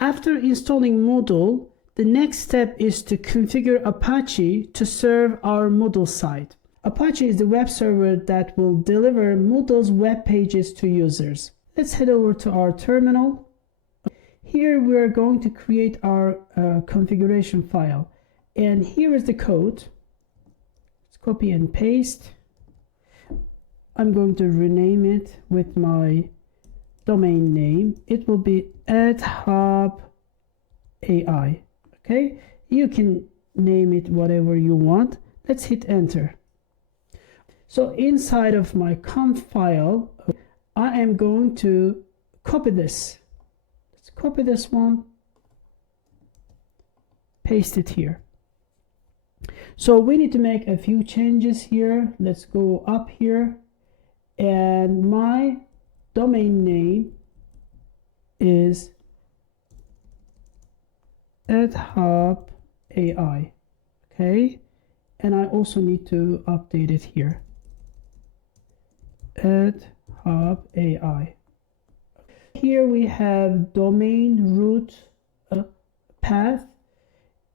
After installing Moodle, the next step is to configure Apache to serve our Moodle site. Apache is the web server that will deliver Moodle's web pages to users. Let's head over to our terminal. Here we are going to create our configuration file. And here is the code. Let's copy and paste. I'm going to rename it with my domain name. It will be @hub AI. Okay, you can name it whatever you want. Let's hit enter. So inside of my conf file, I am going to copy this. Let's copy this one, paste it here. So we need to make a few changes here. Let's go up here, and my domain name is @hub AI. Okay, and I also need to update it here. @hub AI. Here we have domain root path,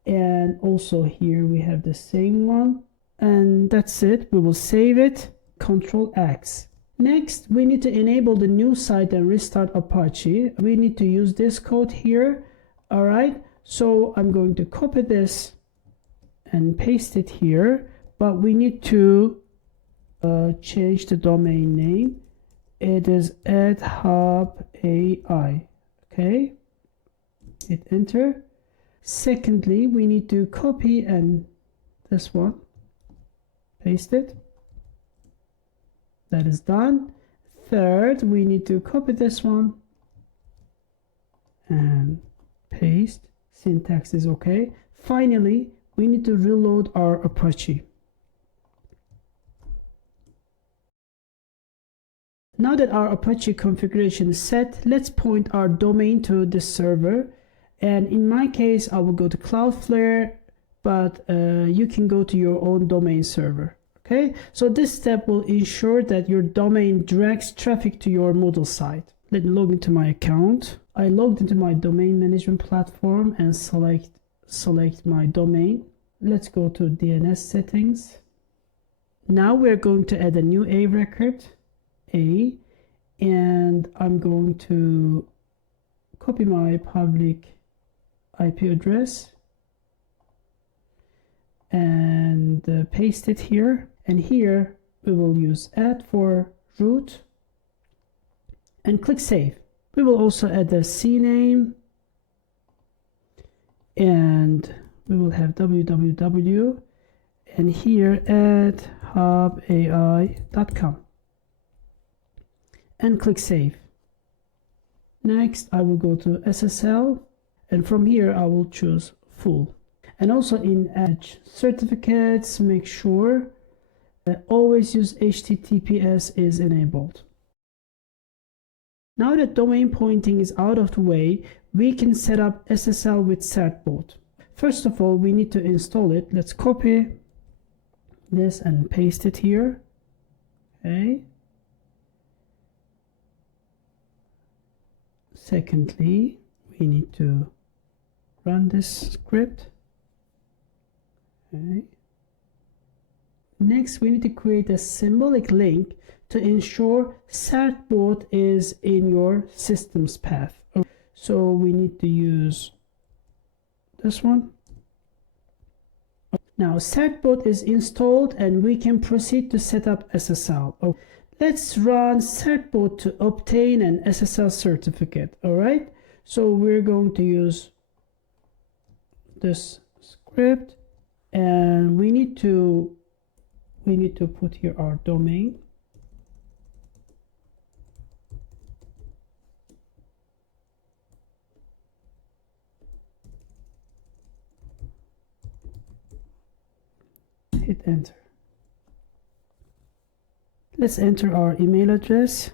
and also here we have the same one, and that's it. We will save it. Control X. Next, we need to enable the new site and restart Apache. We need to use this code here. All right, so I'm going to copy this and paste it here, but we need to change the domain name. It is @hub AI. Okay, hit enter. Secondly, we need to copy and this one, paste it. That is done. Third, we need to copy this one and paste. Syntax is okay. Finally, we need to reload our Apache. Now that our Apache configuration is set, let's point our domain to this server. And in my case, I will go to Cloudflare, but you can go to your own domain server. Okay, so this step will ensure that your domain directs traffic to your Moodle site. Let me log into my account. I logged into my domain management platform and select my domain. Let's go to DNS settings. Now we're going to add a new A record, A, and I'm going to copy my public IP address and paste it here. And here we will use add for root and click save. We will also add a CNAME, and we will have www, and here add hubai.com, and click save. Next, I will go to SSL, and from here I will choose full. And also in Edge certificates, make sure that always use HTTPS is enabled. Now that domain pointing is out of the way, we can set up SSL with Certbot. First of all, we need to install it. Let's copy this and paste it here. Okay. Secondly, we need to run this script. Okay. Next, we need to create a symbolic link to ensure Certbot is in your system's path. So we need to use this one. Now Certbot is installed and we can proceed to set up SSL. Let's run Certbot to obtain an SSL certificate. All right, so we're going to use this script, and we need to put here our domain. Hit enter. Let's enter our email address.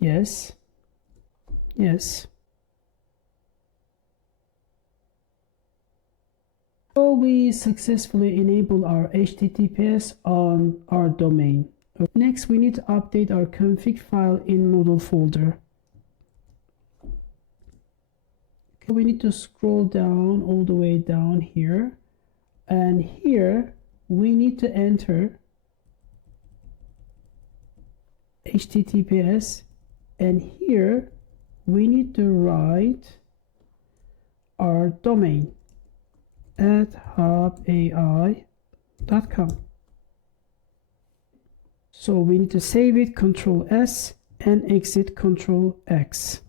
Yes. Yes. So we successfully enable our HTTPS on our domain. Next, we need to update our config file in Moodle folder. Okay, we need to scroll down all the way down here, and here we need to enter HTTPS, and here we need to write our domain at hubai.com. So we need to save it, Control S, and exit, Control X.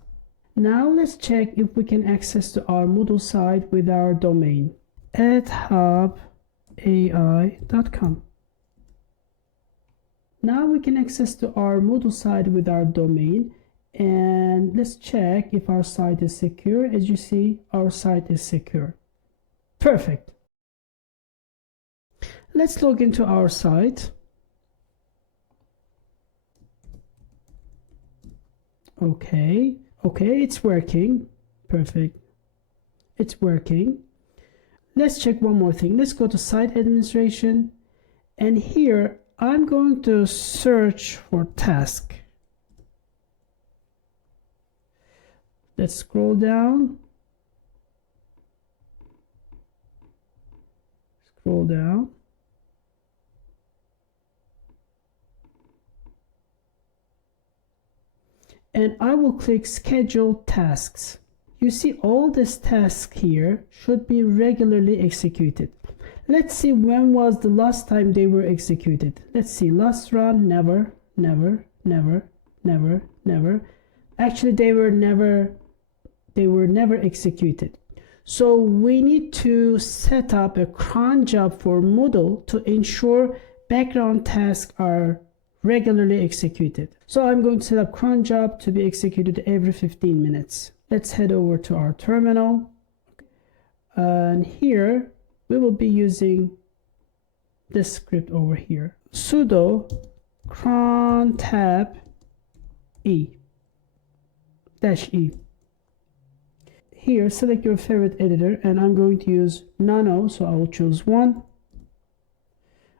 Now let's check if we can access to our Moodle site with our domain at hubai.com. Now we can access to our Moodle site with our domain, and let's check if our site is secure. As you see, our site is secure. Perfect. Let's log into our site. Okay, it's working. Perfect. It's working. Let's check one more thing. Let's go to site administration, and here I'm going to search for task. Let's scroll down. Scroll down. And I will click schedule tasks. You see all these tasks here should be regularly executed. Let's see when was the last time they were executed. Let's see, last run, never. Actually, they were never executed. So we need to set up a cron job for Moodle to ensure background tasks are regularly executed. So I'm going to set up cron job to be executed every 15 minutes. Let's head over to our terminal, and here we will be using this script over here, sudo cron tab -e. Here select your favorite editor, and I'm going to use Nano, so I will choose one.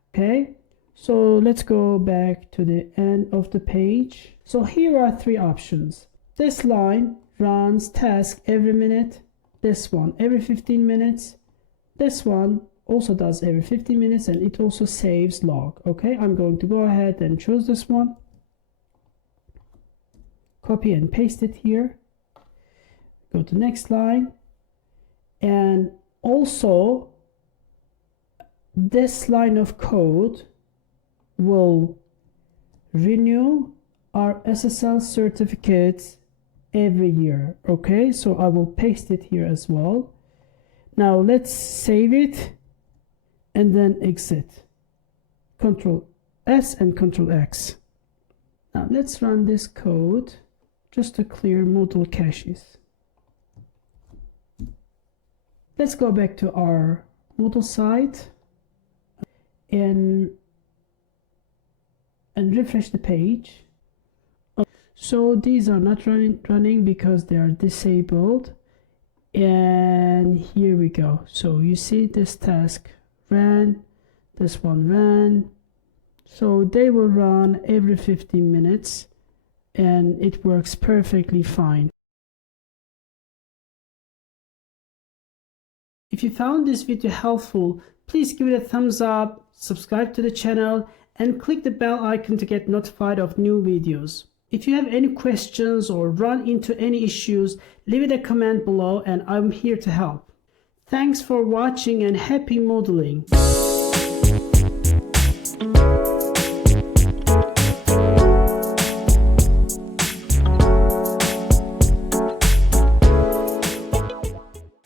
Okay, so let's go back to the end of the page. So here are three options. This line runs task every minute, this one every 15 minutes, this one also does every 15 minutes, and it also saves log. Okay, I'm going to go ahead and choose this one, copy and paste it here, go to next line, and also this line of code will renew our SSL certificates every year. Okay, so I will paste it here as well. Now let's save it and then exit, Control S and Control X. Now let's run this code just to clear Moodle caches. Let's go back to our Moodle site and refresh the page. So these are not running because they are disabled, and here we go. So you see this task ran, this one ran, so they will run every 15 minutes and it works perfectly fine. If you found this video helpful, please give it a thumbs up, subscribe to the channel, and click the bell icon to get notified of new videos. If you have any questions or run into any issues, leave it a comment below and I'm here to help. Thanks for watching and happy modeling.